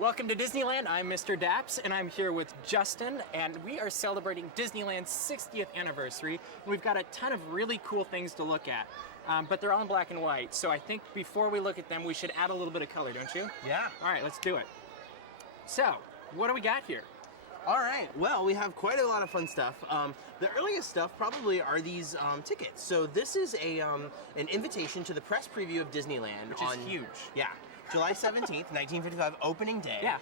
Welcome to Disneyland. I'm Mr. Daps, and I'm here with Justin, and we are celebrating Disneyland's 60th anniversary. We've got a ton of really cool things to look at, but they're all in black and white, so I think before we look at them, we should add a little bit of color, don't you? Yeah. All right, let's do it. So, what do we got here? All right, well, we have quite a lot of fun stuff. The earliest stuff probably are these tickets. So this is an invitation to the press preview of Disneyland. Which is huge. Yeah. July 17th, 1955, opening day. Yeah.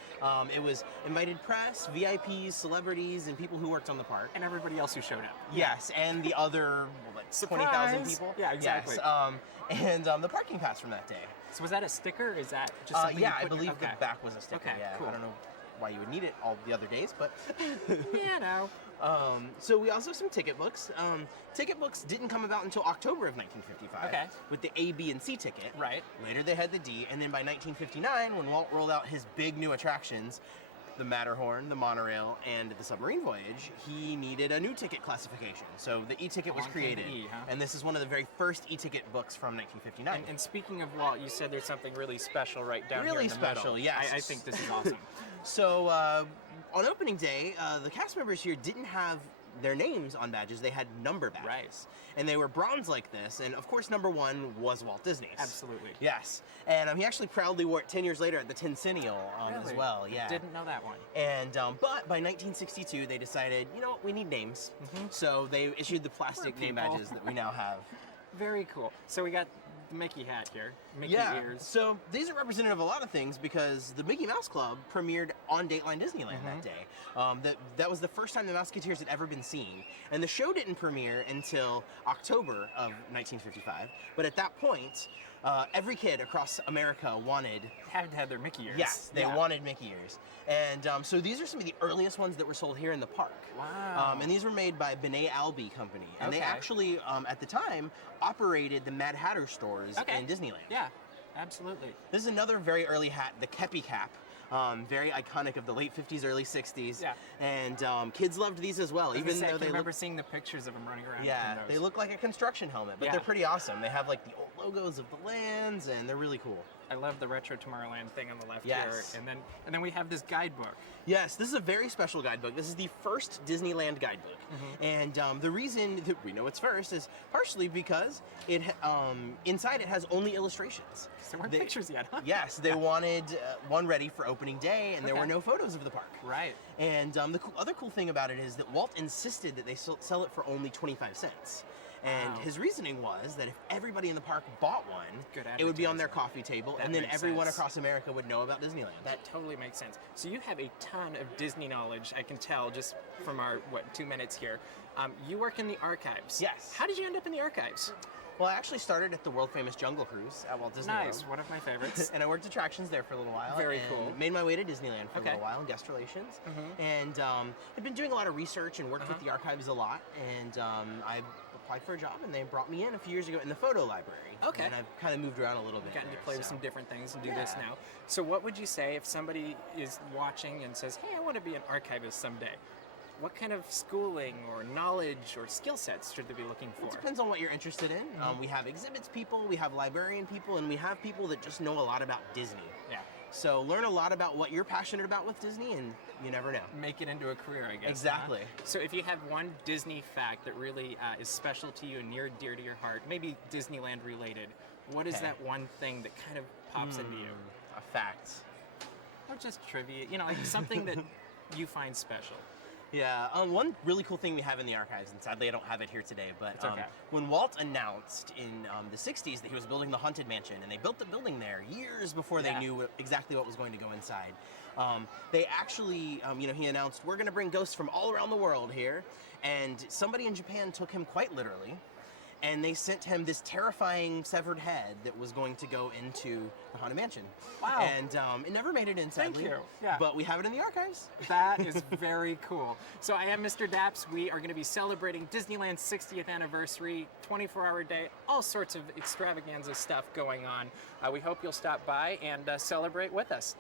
It was invited press, VIPs, celebrities, and people who worked on the park. And everybody else who showed up. Yes, and the other, like, 20,000 people. Yeah, exactly. Yes, and the parking pass from that day. So was that a sticker, or is that just something yeah, you I put believe okay. the back was a sticker. Okay, yeah, cool. I don't know why you would need it all the other days, but yeah, no. So we also have some ticket books. Ticket books didn't come about until October of 1955 Okay. with the A, B, and C ticket. Right. Later they had the D, and then by 1959, when Walt rolled out his big new attractions, the Matterhorn, the monorail, and the submarine voyage, he needed a new ticket classification. So the E-ticket was Along came the created, E, huh? and this is one of the very first E-ticket books from 1959. And speaking of Walt, you said there's something really special right down here Really in the middle. special, yes. I think this is awesome. So on opening day, the cast members here didn't have their names on badges, they had number badges. Right. And they were bronze like this, and of course number one was Walt Disney's. Absolutely. Yes. And he actually proudly wore it 10 years later at the Tencennial as Really? well. Yeah. Didn't know that one. And but by 1962 they decided, you know what, we need names. So they issued the plastic Poor name people. badges that we now have. Very cool. So we got the Mickey hat here. Mickey Yeah, ears. so these are representative of a lot of things because the Mickey Mouse Club premiered on Dateline Disneyland that day. That was the first time the Mouseketeers had ever been seen. And the show didn't premiere until October of 1955. But at that point, every kid across America wanted... Had to have their Mickey ears. Yes, they wanted Mickey ears. And so these are some of the earliest ones that were sold here in the park. Wow. And these were made by Benet Albee Company. And they Okay. actually, at the time, operated the Mad Hatter stores Okay. in Disneyland. Yeah, absolutely. This is another very early hat, the Kepi cap. Very iconic of the late 50s, early 60s. Yeah. And kids loved these as well, I even though can they remember look, seeing the pictures of them running around. yeah, in those. they look like a construction helmet, but Yeah. they're pretty awesome. They have like the old logos of the lands, and they're really cool. I love the Retro Tomorrowland thing on the left Yes. here, and then we have this guidebook. Yes, this is a very special guidebook. This is the first Disneyland guidebook. And the reason that we know it's first is partially because it inside it has only illustrations. There weren't pictures yet, huh? Yes, they wanted one ready for opening day, and there Okay. were no photos of the park. Right. And the other cool thing about it is that Walt insisted that they sell it for only 25 cents. And Wow. his reasoning was that if everybody in the park bought one, Good it would be on their advertising. coffee table, That and then makes everyone sense. across America would know about Disneyland. That totally makes sense. So you have a ton of Disney knowledge, I can tell just from our, 2 minutes here. You work in the archives. Yes. How did you end up in the archives? Well, I actually started at the world-famous Jungle Cruise at Walt Disney Nice, World. one of my favorites. And I worked attractions there for a little while. Very and cool. Made my way to Disneyland for a Okay. little while in guest relations. And I've been doing a lot of research and worked with the archives a lot. And I applied for a job, and they brought me in a few years ago in the photo library. Okay. And I've kind of moved around a little bit. Gotten to there, play with so. some different things and do this Yeah. now. So what would you say if somebody is watching and says, hey, I want to be an archivist someday? What kind of schooling or knowledge or skill sets should they be looking for? It depends on what you're interested in. We have exhibits people, we have librarian people, and we have people that just know a lot about Disney. Yeah. So learn a lot about what you're passionate about with Disney, and you never know. Make it into a career, I guess. Exactly. Huh? So if you have one Disney fact that really is special to you and near and dear to your heart, maybe Disneyland related, what is Okay. that one thing that kind of pops into you? A fact. Or just trivia, like something that you find special. Yeah, one really cool thing we have in the archives, and sadly I don't have it here today, but It's okay. when Walt announced in the 60s that he was building the Haunted Mansion, and they built the building there years before they Yeah. knew exactly what was going to go inside, they actually, he announced, we're going to bring ghosts from all around the world here, and somebody in Japan took him quite literally, and they sent him this terrifying severed head that was going to go into the Haunted Mansion. Wow. And it never made it in, sadly. you. Yeah. But we have it in the archives. That is very cool. So I am Mr. Daps. We are going to be celebrating Disneyland's 60th anniversary, 24-hour day, all sorts of extravaganza stuff going on. We hope you'll stop by and celebrate with us.